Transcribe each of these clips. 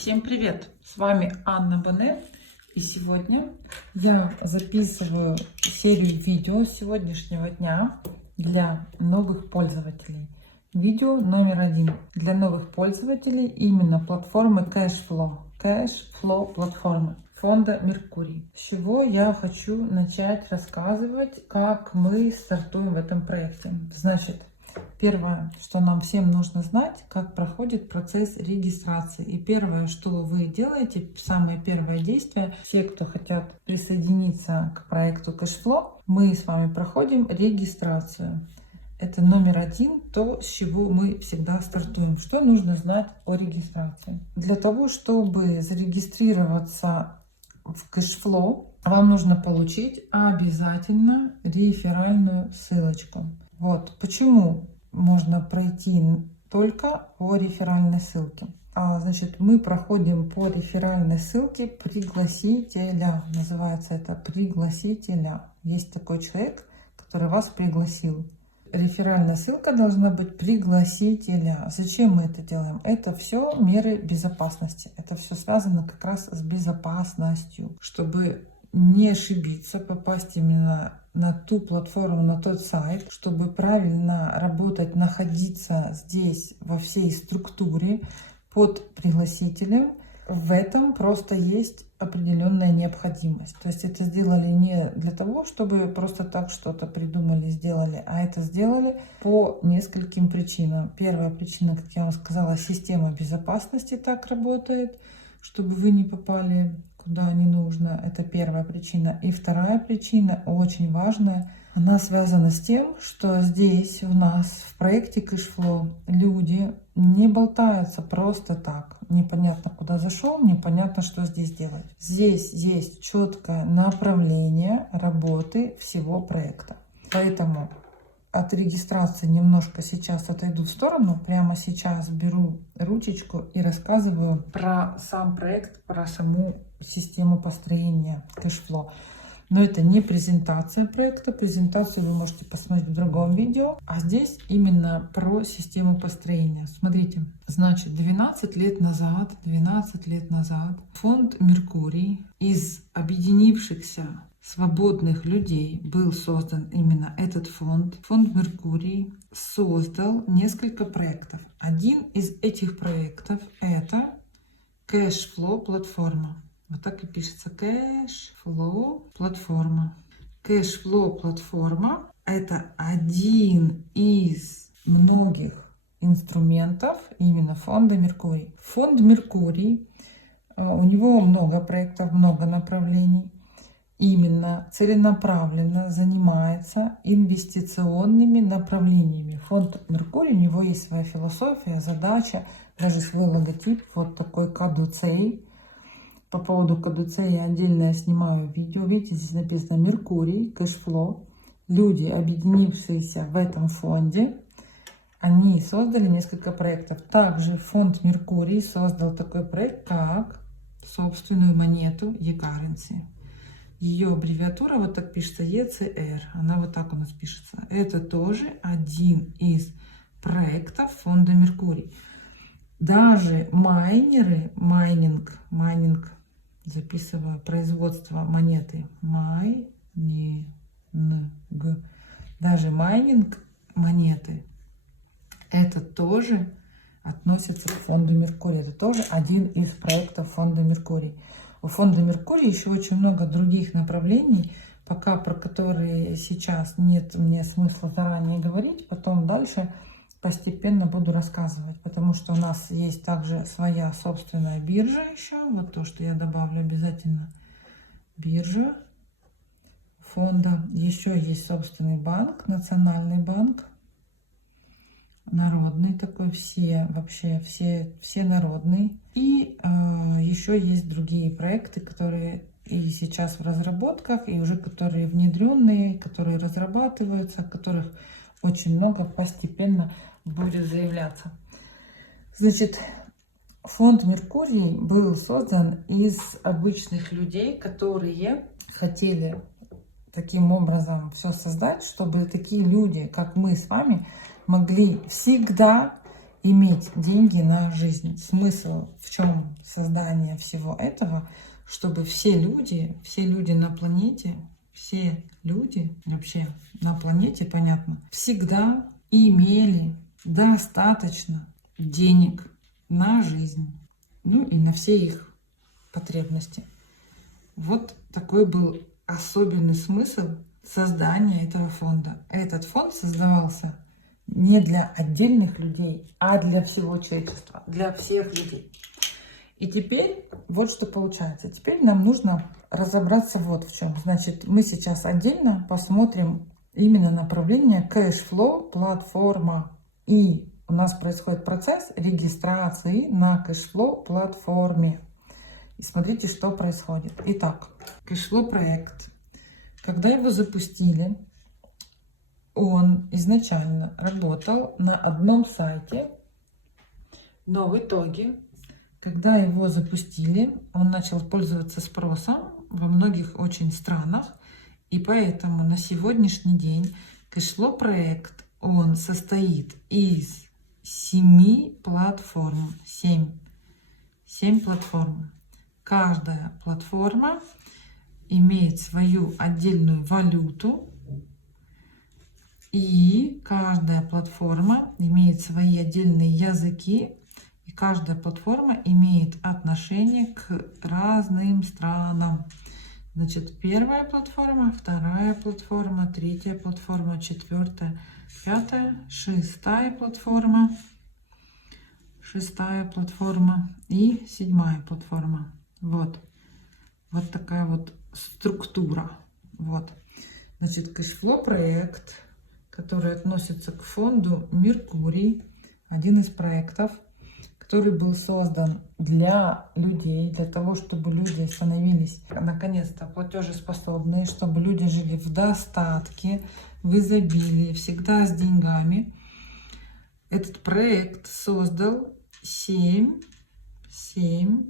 Всем привет! С вами Анна Боне, и сегодня я записываю серию видео сегодняшнего дня для новых пользователей. Видео номер 1 для новых пользователей именно платформы Cashflow. Cashflow платформы фонда Меркурий. С чего я хочу начать рассказывать, как мы стартуем в этом проекте. Значит, первое, что нам всем нужно знать, как проходит процесс регистрации. И первое, что вы делаете, самое первое действие, все, кто хотят присоединиться к проекту Cashflow, мы с вами проходим регистрацию. Это номер 1, то, с чего мы всегда стартуем. Что нужно знать о регистрации? Для того, чтобы зарегистрироваться в Cashflow, вам нужно получить обязательно реферальную ссылочку. Вот почему можно пройти только по реферальной ссылке. Значит, мы проходим по реферальной ссылке пригласителя. Называется это пригласителя. Есть такой человек, который вас пригласил. Реферальная ссылка должна быть пригласителя. Зачем мы это делаем? Это все меры безопасности. Это все связано как раз с безопасностью, чтобы не ошибиться, попасть именно на ту платформу, на тот сайт, чтобы правильно работать, находиться здесь во всей структуре под пригласителем. В этом просто есть определенная необходимость. То есть это сделали не для того, чтобы просто так что-то придумали, сделали, а это сделали по нескольким причинам. Первая причина, как я вам сказала, система безопасности так работает, чтобы вы не попали куда не нужно. Это первая причина. И вторая причина, очень важная, она связана с тем, что здесь у нас в проекте Cashflow люди не болтаются просто так. Непонятно, куда зашел, непонятно, что здесь делать. Здесь есть четкое направление работы всего проекта. Поэтому от регистрации немножко сейчас отойду в сторону. Прямо сейчас беру ручечку и рассказываю про сам проект, про саму систему построения Cashflow. Но это не презентация проекта. Презентацию вы можете посмотреть в другом видео. А здесь именно про систему построения. Смотрите, значит, 12 лет назад фонд Меркурий из объединившихся свободных людей был создан именно этот фонд. Фонд Меркурий создал несколько проектов. Один из этих проектов это Cashflow платформа. Вот так и пишется Cashflow платформа. Cashflow платформа это один из многих инструментов именно фонда Меркурий. Фонд Меркурий, у него много проектов, много направлений. Именно целенаправленно занимается инвестиционными направлениями. Фонд Меркурий, у него есть своя философия, задача, даже свой логотип, вот такой кадуцей. По поводу кадуцея я отдельно снимаю видео. Видите, здесь написано Меркурий, Cashflow. Люди, объединившиеся в этом фонде, они создали несколько проектов. Также фонд Меркурий создал такой проект, как собственную монету e-currency. Ее аббревиатура вот так пишется ECR. Она вот так у нас пишется. Это тоже один из проектов фонда Меркурий. Даже майнеры, майнинг, записываю, производство монеты, даже майнинг монеты, это тоже относится к фонду Меркурий. Это тоже один из проектов фонда Меркурий. У фонда Меркурий еще очень много других направлений, пока про которые сейчас нет мне смысла заранее говорить, потом дальше постепенно буду рассказывать, потому что у нас есть также своя собственная биржа еще, вот то, что я добавлю обязательно, биржа фонда, еще есть собственный банк, национальный банк, народный такой, все народный, и еще есть другие проекты, которые и сейчас в разработках, и уже которые внедренные, которые разрабатываются, которых очень много постепенно будет заявляться. Значит, фонд Меркурий был создан из обычных людей, которые хотели таким образом все создать, чтобы такие люди, как мы с вами, могли всегда иметь деньги на жизнь. Смысл в чем? создания всего этого, чтобы все люди на планете, все люди вообще на планете, понятно, всегда имели достаточно денег на жизнь, ну и на все их потребности. Вот такой был особенный смысл создания этого фонда. Этот фонд создавался не для отдельных людей, а для всего человечества, для всех людей. И теперь вот что получается. Теперь нам нужно разобраться вот в чем. Значит, мы сейчас отдельно посмотрим именно направление кэшфлоу платформа. И у нас происходит процесс регистрации на кэшфлоу платформе. И смотрите, что происходит. Итак, кэшфлоу проект. Когда его запустили, он изначально работал на одном сайте, но в итоге, когда его запустили, он начал пользоваться спросом во многих очень странах, и поэтому на сегодняшний день кэшфлоу проект, он состоит из 7 платформ, 7 платформ. Каждая платформа имеет свою отдельную валюту, и каждая платформа имеет свои отдельные языки, и каждая платформа имеет отношение к разным странам. Значит, первая платформа, вторая платформа, третья платформа, четвертая, пятая, шестая платформа и седьмая платформа. Вот такая вот структура. Вот. Значит, кэшфлоу проект, который относится к фонду Меркурий, один из проектов, который был создан для людей, для того, чтобы люди становились наконец-то платежеспособные, чтобы люди жили в достатке, в изобилии, всегда с деньгами. Этот проект создал 7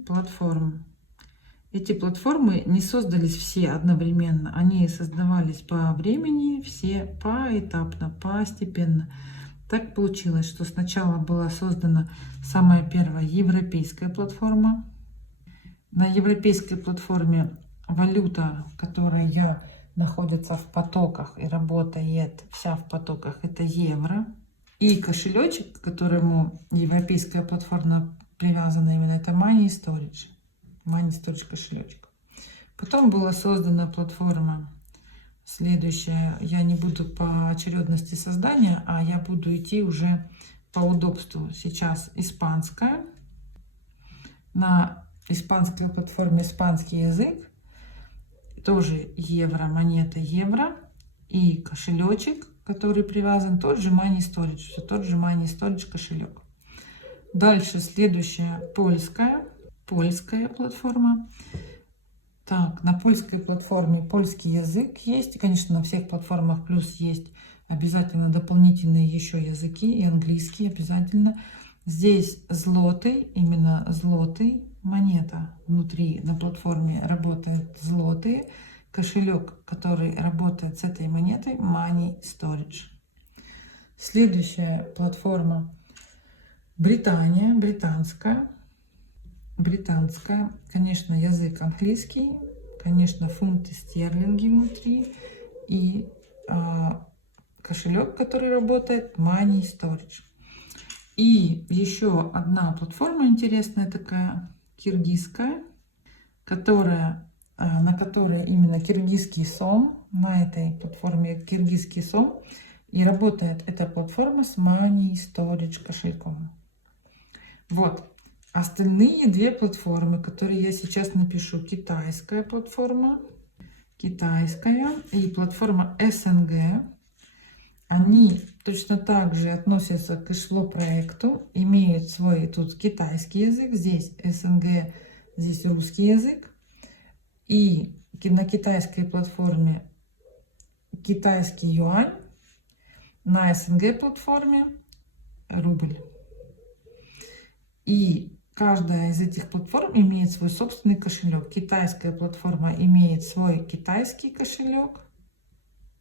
платформ. Эти платформы не создались все одновременно, они создавались по времени, все поэтапно, постепенно. Так получилось, что сначала была создана самая первая европейская платформа. На европейской платформе валюта, которая находится в потоках и работает вся в потоках, это евро. И кошелечек, к которому европейская платформа привязана, именно это Money Storage. Money Storage кошелечек. Потом была создана платформа следующая. Я не буду по очередности создания, а я буду идти уже по удобству. Сейчас испанская. На испанской платформе испанский язык. Тоже евро, монета евро. И кошелечек, который привязан, тот же Money Storage. Все тот же Money Storage кошелек. Дальше следующая польская платформа. Так, на польской платформе польский язык есть. Конечно, на всех платформах плюс есть обязательно дополнительные еще языки. И английский обязательно. Здесь злотый, именно злотый монета. Внутри на платформе работает злотые. Кошелек, который работает с этой монетой, Money Storage. Следующая платформа Британия, британская, конечно, язык английский, конечно, фунты стерлинги внутри и кошелек, который работает, Money Storage. И еще одна платформа интересная такая, киргизская, на которой именно киргизский сом, на этой платформе киргизский сом, и работает эта платформа с Money Storage кошельком. Вот. Остальные две платформы, которые я сейчас напишу, китайская платформа, и платформа СНГ, они точно так же относятся к кэшфлоу проекту, имеют свой тут китайский язык, здесь СНГ, здесь русский язык. И на китайской платформе китайский юань, на СНГ платформе рубль. И каждая из этих платформ имеет свой собственный кошелек. Китайская платформа имеет свой китайский кошелек,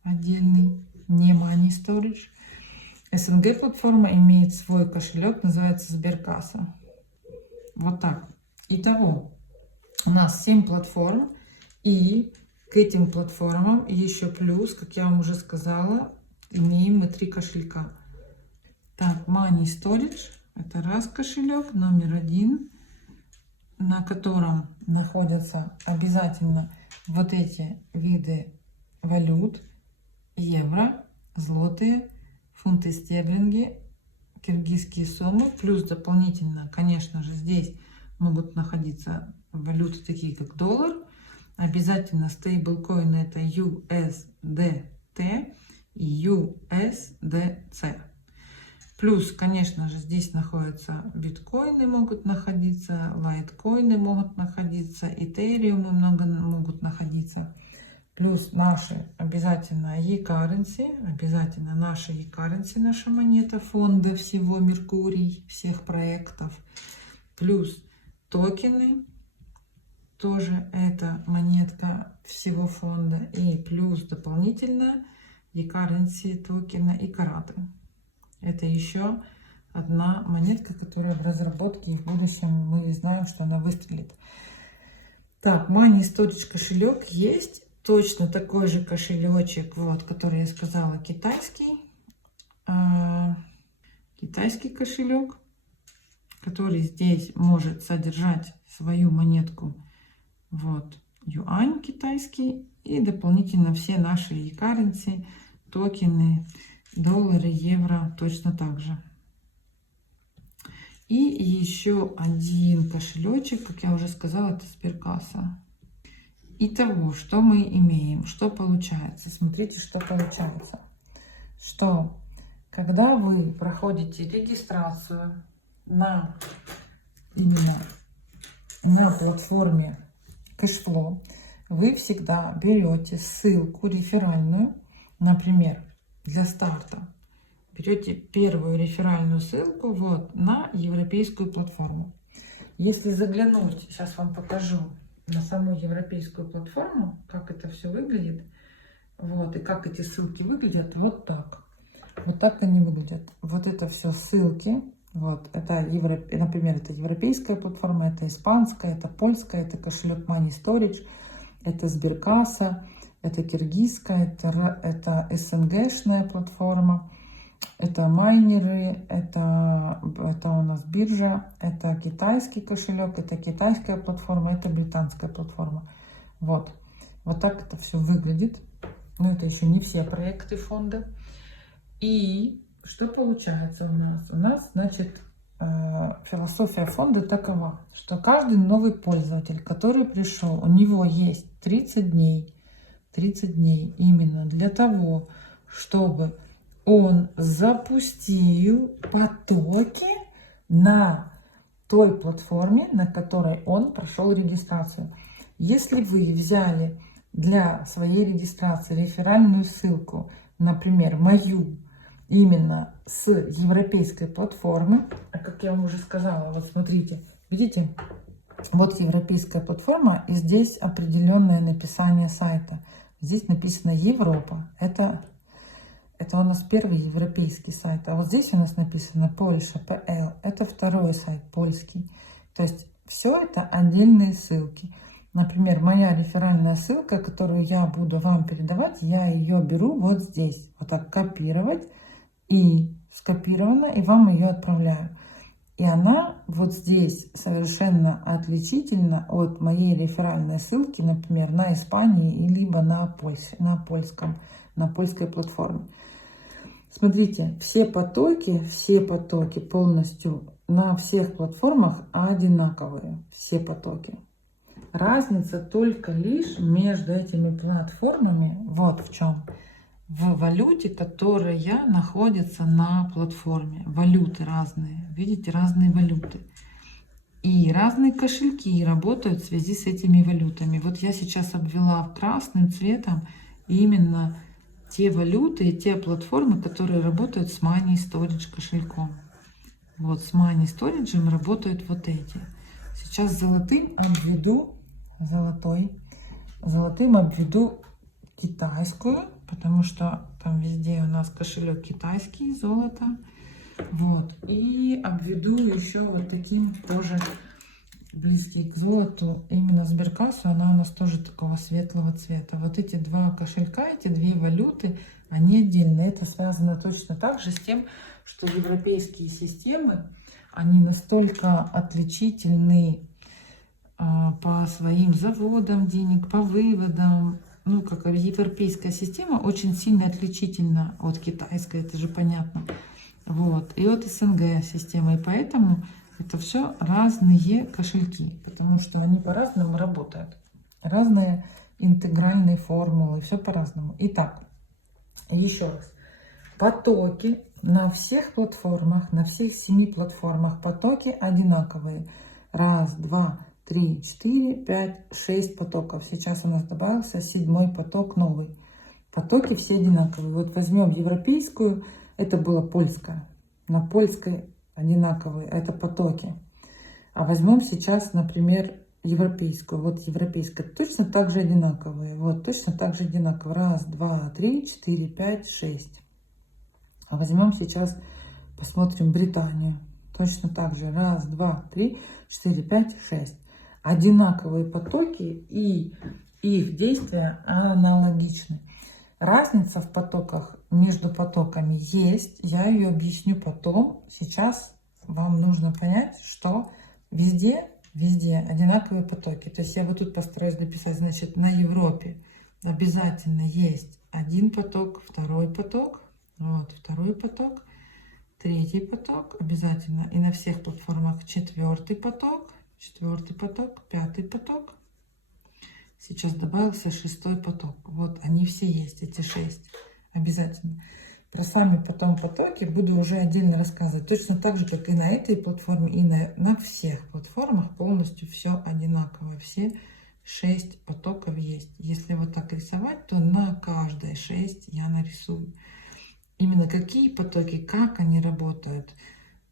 отдельный, не Money Storage. СНГ платформа имеет свой кошелек, называется Сберкасса. Вот так. Итого, у нас 7 платформ, и к этим платформам еще плюс, как я вам уже сказала, имеем мы 3 кошелька. Так, Money Storage, это раз кошелек, номер 1, на котором находятся обязательно вот эти виды валют: евро, злотые, фунты стерлинги, киргизские сомы, плюс дополнительно, конечно же, здесь могут находиться валюты такие как доллар, обязательно стейблкоины — это USDT и USDC. Плюс, конечно же, здесь находятся биткоины, могут находиться, лайткоины могут находиться, этериумы много могут находиться. Плюс наши обязательно e-currency, обязательно наши e-currency, наша монета фонда всего Меркурий, всех проектов. Плюс токены, тоже это монетка всего фонда. И плюс дополнительно e-currency, токена и караты. Это еще одна монетка, которая в разработке, и в будущем мы знаем, что она выстрелит. Так, Money Storage кошелек есть. Точно такой же кошелечек, вот, который я сказала, китайский. Китайский кошелек, который здесь может содержать свою монетку. Вот, юань китайский. И дополнительно все наши e-currency, токены, доллары, евро точно так же. И еще один кошелечек, как я уже сказала, это Сберкасса. Итого, что мы имеем, что получается? Смотрите, что получается. Что когда вы проходите регистрацию именно на платформе Cashflow, вы всегда берете ссылку реферальную, например, для старта. Берете первую реферальную ссылку вот на европейскую платформу. Если заглянуть, сейчас вам покажу, на саму европейскую платформу, как это все выглядит, вот, и как эти ссылки выглядят, вот так. Вот так они выглядят. Вот это все ссылки. Вот, это, например, это европейская платформа, это испанская, это польская, это кошелек Money Storage, это Сберкасса, это киргизская, это СНГшная платформа, это майнеры, это у нас биржа, это китайский кошелек, это китайская платформа, это британская платформа. Вот, вот так это все выглядит. Но это еще не все проекты фонда. И что получается у нас? У нас, значит, философия фонда такова, что каждый новый пользователь, который пришел, у него есть 30 дней именно для того, чтобы он запустил потоки на той платформе, на которой он прошел регистрацию. Если вы взяли для своей регистрации реферальную ссылку, например, мою, именно с европейской платформы, как я вам уже сказала, вот смотрите, видите, вот европейская платформа, и здесь определенное написание сайта. Здесь написано Европа, это у нас первый европейский сайт, а вот здесь у нас написано Польша, ПЛ, это второй сайт, польский. То есть все это отдельные ссылки. Например, моя реферальная ссылка, которую я буду вам передавать, я ее беру вот здесь, вот так копировать, и скопировано, и вам ее отправляю. И она вот здесь совершенно отличительна от моей реферальной ссылки, например, на Испании, либо на польской платформе. Смотрите, все потоки полностью на всех платформах одинаковые, все потоки. Разница только лишь между этими платформами, вот в чем. В валюте, которая находится на платформе. Валюты разные. Видите, разные валюты. И разные кошельки работают в связи с этими валютами. Вот я сейчас обвела красным цветом именно те валюты и те платформы, которые работают с Money Storage кошельком. Вот с Money Storage работают вот эти. Сейчас золотым обведу китайскую, потому что там везде у нас кошелек китайский, золото. Вот. И обведу еще вот таким тоже близкий к золоту, именно Сберкассу, она у нас тоже такого светлого цвета. Вот эти два кошелька, эти две валюты, они отдельные. Это связано точно так же с тем, что европейские системы, они настолько отличительны по своим заводам денег, по выводам. Ну, как европейская система очень сильно отличительна от китайской, это же понятно. Вот. И от СНГ системы. И поэтому это все разные кошельки, потому что они по-разному работают. Разные интегральные формулы, все по-разному. Итак, еще раз. Потоки на всех платформах, на всех 7 платформах потоки одинаковые. Раз, два, 3, 4, 5, 6 потоков. Сейчас у нас добавился 7-й поток новый. Потоки все одинаковые. Вот возьмем европейскую, это была польская. На польской одинаковые, это потоки. А возьмем сейчас, например, европейскую. Вот европейская точно так же одинаковые. Вот точно так же одинаковые. Раз, два, 3, 4, 5, 6. А возьмем сейчас, посмотрим Британию. Точно так же. Раз, два, 3, 4, 5, 6. Одинаковые потоки и их действия аналогичны. Разница в потоках между потоками есть. Я ее объясню потом. Сейчас вам нужно понять, что везде одинаковые потоки. То есть я вот тут постараюсь написать, значит, на Европе обязательно есть один поток, второй поток, вот второй поток, третий поток обязательно. И на всех платформах четвертый поток, пятый поток. Сейчас добавился 6-й поток. Вот они все есть, эти 6 обязательно. Про сами потом потоки буду уже отдельно рассказывать. Точно так же, как и на этой платформе, и на всех платформах полностью все одинаково. Все 6 потоков есть. Если вот так рисовать, то на каждой 6 я нарисую. Именно какие потоки, как они работают,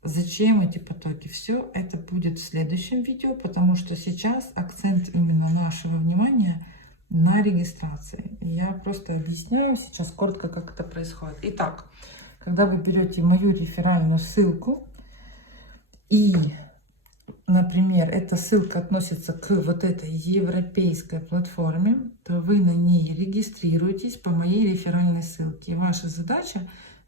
зачем эти потоки, все это будет в следующем видео, потому что сейчас акцент именно нашего внимания на регистрации. Я просто объясняю сейчас коротко, как это происходит. Итак, когда вы берете мою реферальную ссылку и, например, эта ссылка относится к вот этой европейской платформе, то вы на ней регистрируетесь по моей реферальной ссылке. И ваша задача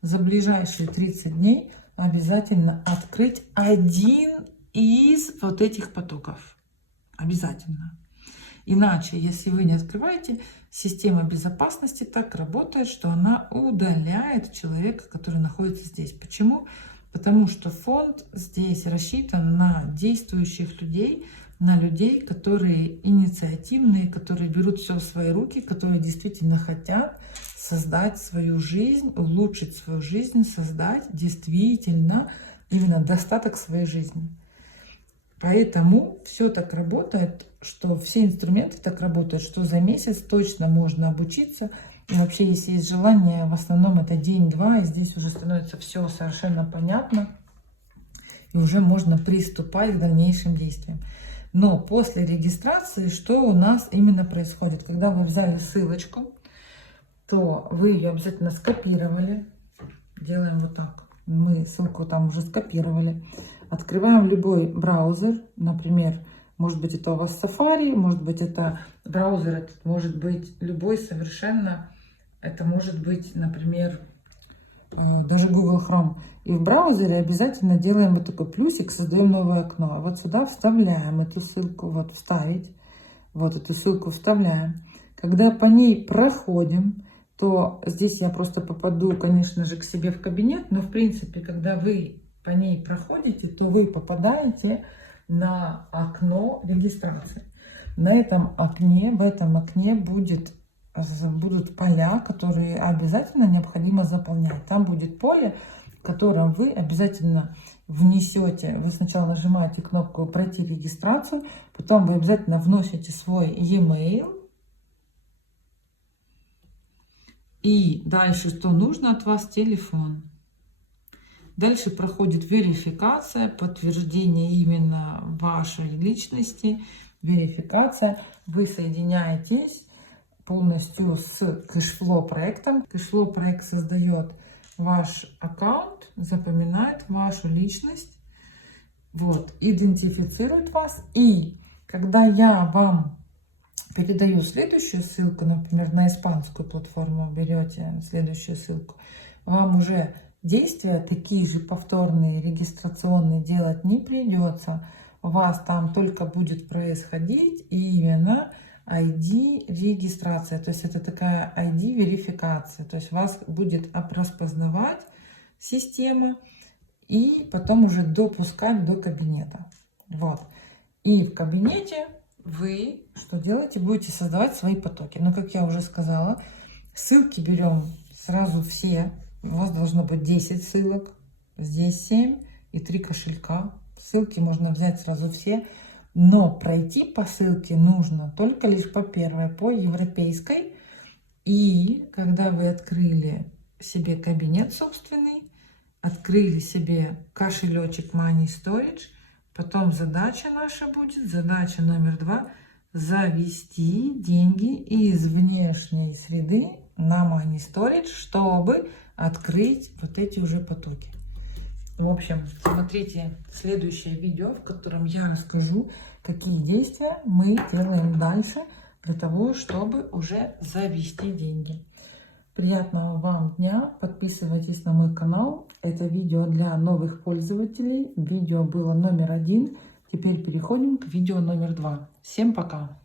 за ближайшие 30 дней обязательно открыть один из вот этих потоков. Обязательно. Иначе, если вы не открываете, система безопасности так работает, что она удаляет человека, который находится здесь. Почему? Потому что фонд здесь рассчитан на действующих людей, на людей, которые инициативные, которые берут все в свои руки, которые действительно хотят создать свою жизнь, улучшить свою жизнь, создать действительно именно достаток своей жизни. Поэтому все так работает, что все инструменты так работают, что за месяц точно можно обучиться. И вообще, если есть желание, в основном это день-два, и здесь уже становится все совершенно понятно. И уже можно приступать к дальнейшим действиям. Но после регистрации, что у нас именно происходит? Когда вы взяли ссылочку, то вы ее обязательно скопировали. Делаем вот так. Мы ссылку там уже скопировали. Открываем любой браузер. Например, может быть, это у вас Safari, может быть, это браузер, это может быть любой совершенно. Это может быть, например, даже Google Chrome. И в браузере обязательно делаем вот такой плюсик, создаем новое окно. А вот сюда вставляем эту ссылку, вот вставить. Вот эту ссылку вставляем. Когда по ней проходим, то здесь я просто попаду, конечно же, к себе в кабинет. Но в принципе, когда вы по ней проходите, то вы попадаете на окно регистрации. На этом окне, в этом окне будут поля, которые обязательно необходимо заполнять. Там будет поле, в котором вы обязательно внесете, вы сначала нажимаете кнопку «Пройти регистрацию», потом вы обязательно вносите свой e-mail. И дальше, что нужно от вас? Телефон. Дальше проходит верификация, подтверждение именно вашей личности, верификация. Вы соединяетесь полностью с кэшфлоу проектом. Кэшфлоу проект создает ваш аккаунт, запоминает вашу личность вот, идентифицирует вас. И когда я вам передаю следующую ссылку, например, на испанскую платформу, берете следующую ссылку, вам уже действия такие же повторные, регистрационные делать не придется. У вас там только будет происходить именно ID регистрация. То есть это такая ID верификация. То есть вас будет распознавать система и потом уже допускать до кабинета. Вот. И в кабинете вы что делаете? Будете создавать свои потоки. Но, как я уже сказала, ссылки берем сразу все. У вас должно быть 10 ссылок. Здесь 7 и 3 кошелька. Ссылки можно взять сразу все. Но пройти по ссылке нужно только лишь по первой, по европейской. И когда вы открыли себе кабинет собственный, открыли себе кошелечек Money Storage, потом задача наша будет, задача номер 2, завести деньги из внешней среды на Money Storage, чтобы открыть вот эти уже потоки. В общем, смотрите следующее видео, в котором я расскажу, какие действия мы делаем дальше для того, чтобы уже завести деньги. Приятного вам дня, подписывайтесь на мой канал. Это видео для новых пользователей. Видео было номер 1. Теперь переходим к видео номер 2. Всем пока!